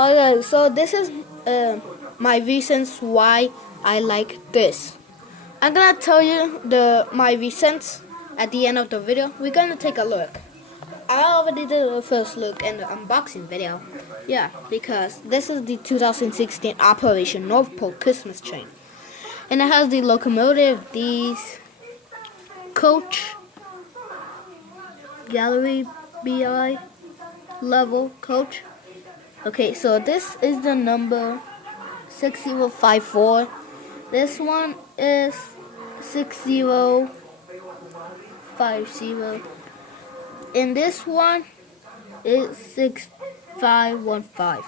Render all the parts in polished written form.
Okay, so this is my reasons why I like this. I'm gonna tell you my reasons at the end of the video. We're gonna take a look. I already did a first look in the unboxing video. Yeah, because this is the 2016 Operation North Pole Christmas train. And it has the locomotive, these coach, gallery, BI, level, coach. Okay, so this is the number 6054. This one is 6050. And this one is 6515.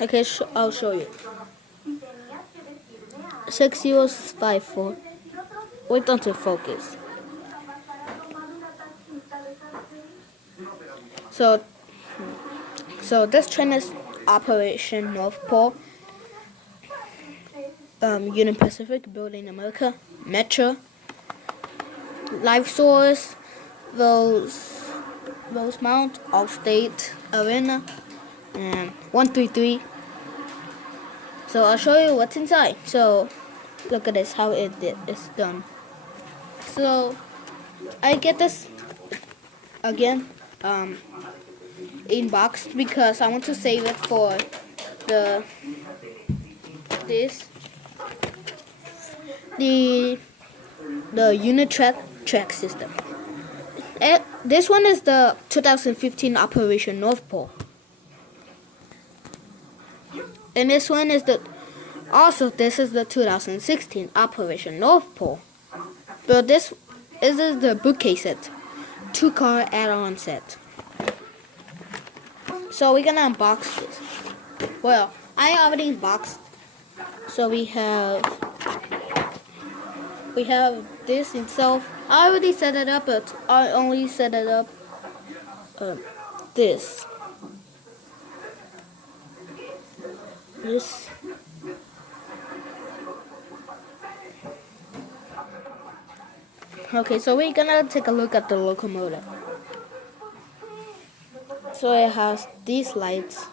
Okay, I'll show you. 6054. Wait until focus. So this train is Operation North Pole, Union Pacific, Building America, Metro, Life Source, Rosemount, Allstate Arena, and 133. So I'll show you what's inside. So look at this, how it's done. So I get this again in box because I want to save it for the unit track system. This one is the 2015 Operation North Pole, and this one is this is the 2016 Operation North Pole. But this is the bookcase set, 2-car add-on set. So we're gonna unbox this. Well, I already unboxed. So we have this itself. I already set it up, but I only set it up this. Okay, so we're gonna take a look at the locomotive. So it has these lights.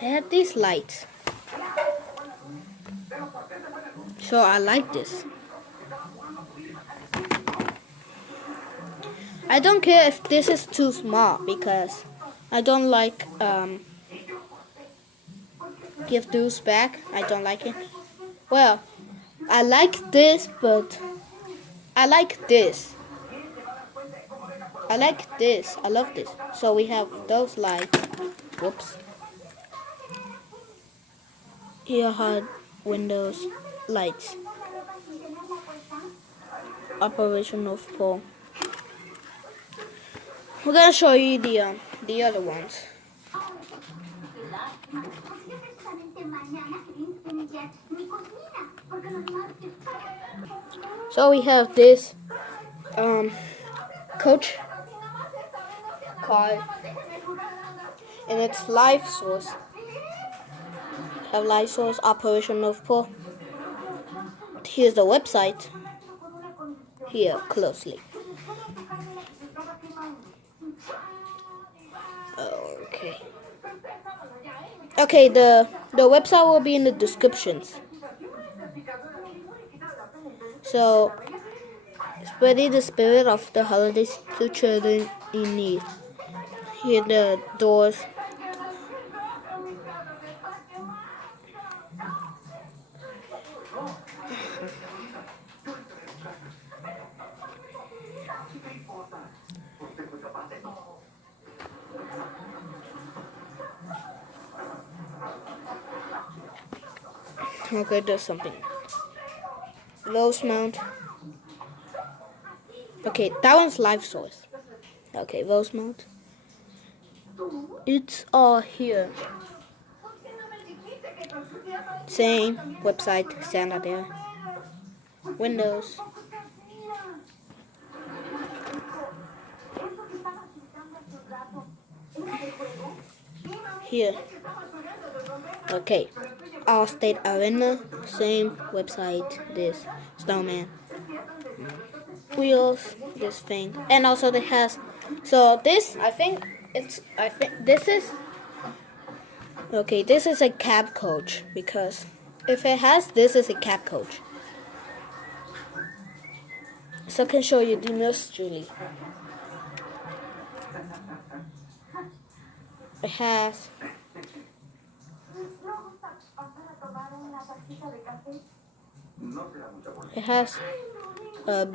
It had these lights. So I like this. I don't care if this is too small because I don't like give those back. I don't like it. Well, I like this, but I like this. I like this. I love this. So we have those lights. Whoops. Here are windows, lights. Operation North Pole. We're gonna show you the other ones. So we have this coach car, and it's Life Source. Have Life Source Operation North Pole. Here's the website. Here closely. Okay, the website will be in the descriptions. So spreading the spirit of the holidays to children in need. Here the doors. Okay, there's something. Rosemount. Okay, that one's Life Source. Okay, Rosemount. It's all here. Same website, Santa there. Windows. Here. Okay. Allstate Arena, same website, this snowman. Wheels, this thing, and also it has. So this, I think this is okay. This is a cab coach because if it has this is a cab coach. So I can show you the mystery. It has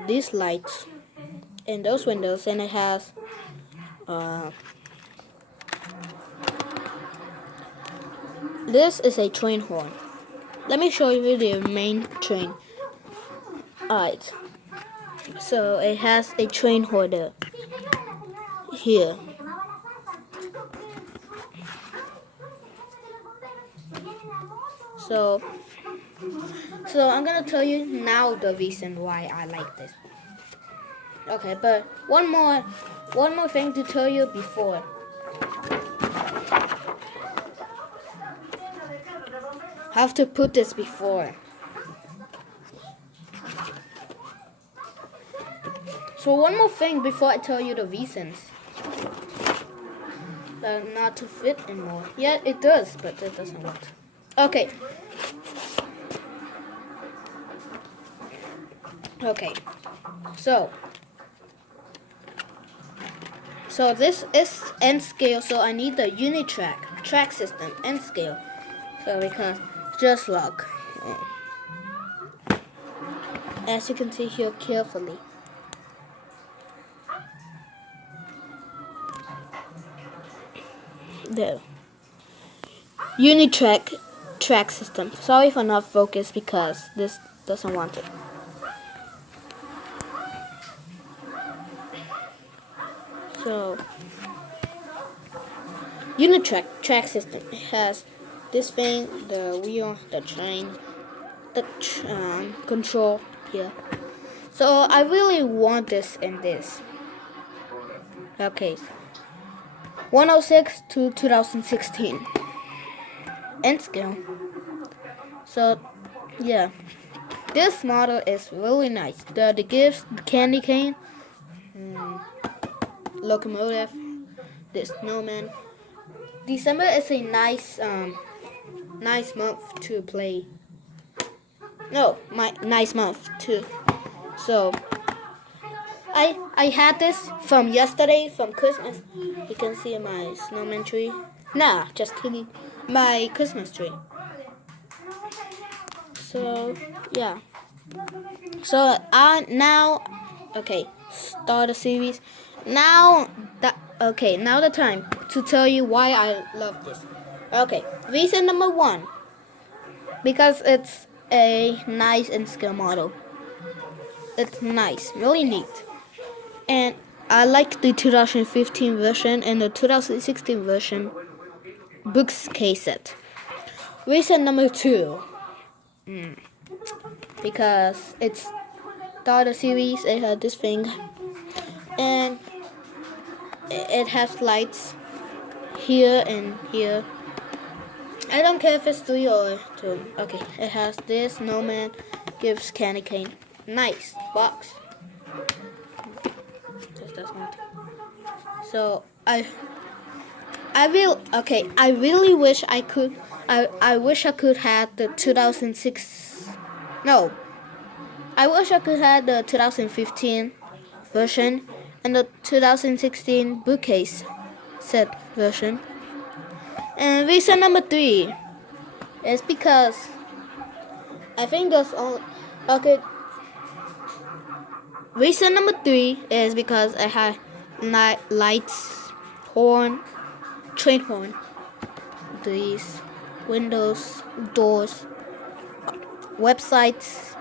these lights in those windows, and it has this is a train horn. Let me show you the main train. Alright, so it has a train horn here. So I'm gonna tell you now the reason why I like this. Okay, but one more thing to tell you before. Have to put this before. So one more thing before I tell you the reasons. Not to fit anymore. Yeah, it does, but it doesn't work. Okay. So this is N scale, so I need the track system N scale. So because just look, as you can see here carefully. There. Track system. Sorry for not focus because this doesn't want it. So track system has this thing, the wheel, the train, the control here. So I really want this and this. Okay. 106 to 2016. N scale. So yeah, this model is really nice. The gifts, the candy cane, locomotive, the snowman. December is a nice month to play. No, nice month too. So I had this from yesterday, from Christmas. You can see my snowman tree. Nah, just kidding. My Christmas tree. So yeah. So now, okay, start the series. Now the time to tell you why I love this. Okay, reason number 1, because it's a nice and scale model. It's nice, really neat. And I like the 2015 version and the 2016 version bookcase set. Reason number 2, because it's starter series. It has this thing, and it has lights here and here. I don't care if it's 3 or 2. Okay, it has this snowman, gives candy cane. Nice box. So I really wish I could. I wish I could have the 2006. No, I wish I could have the 2015 version and the 2016 bookcase set version. And reason number 3 is because I think there's only Reason number 3 is because I have lights, horn, train horn, these windows, doors, websites,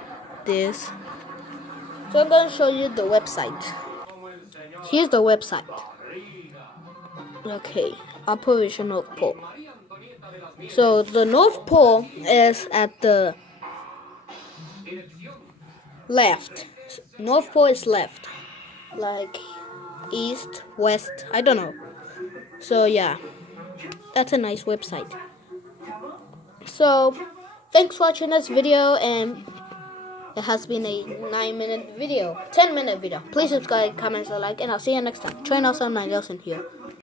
this. So I'm going to show you the website. Here's the website. Okay, Operation North Pole. So the North Pole is at the left. North Pole is left, like east, west, I don't know. So yeah, that's a nice website. So thanks for watching this video, and It has been a 9-minute video, 10-minute video. Please subscribe, comment, and like, and I'll see you next time. Train awesome 9000 here.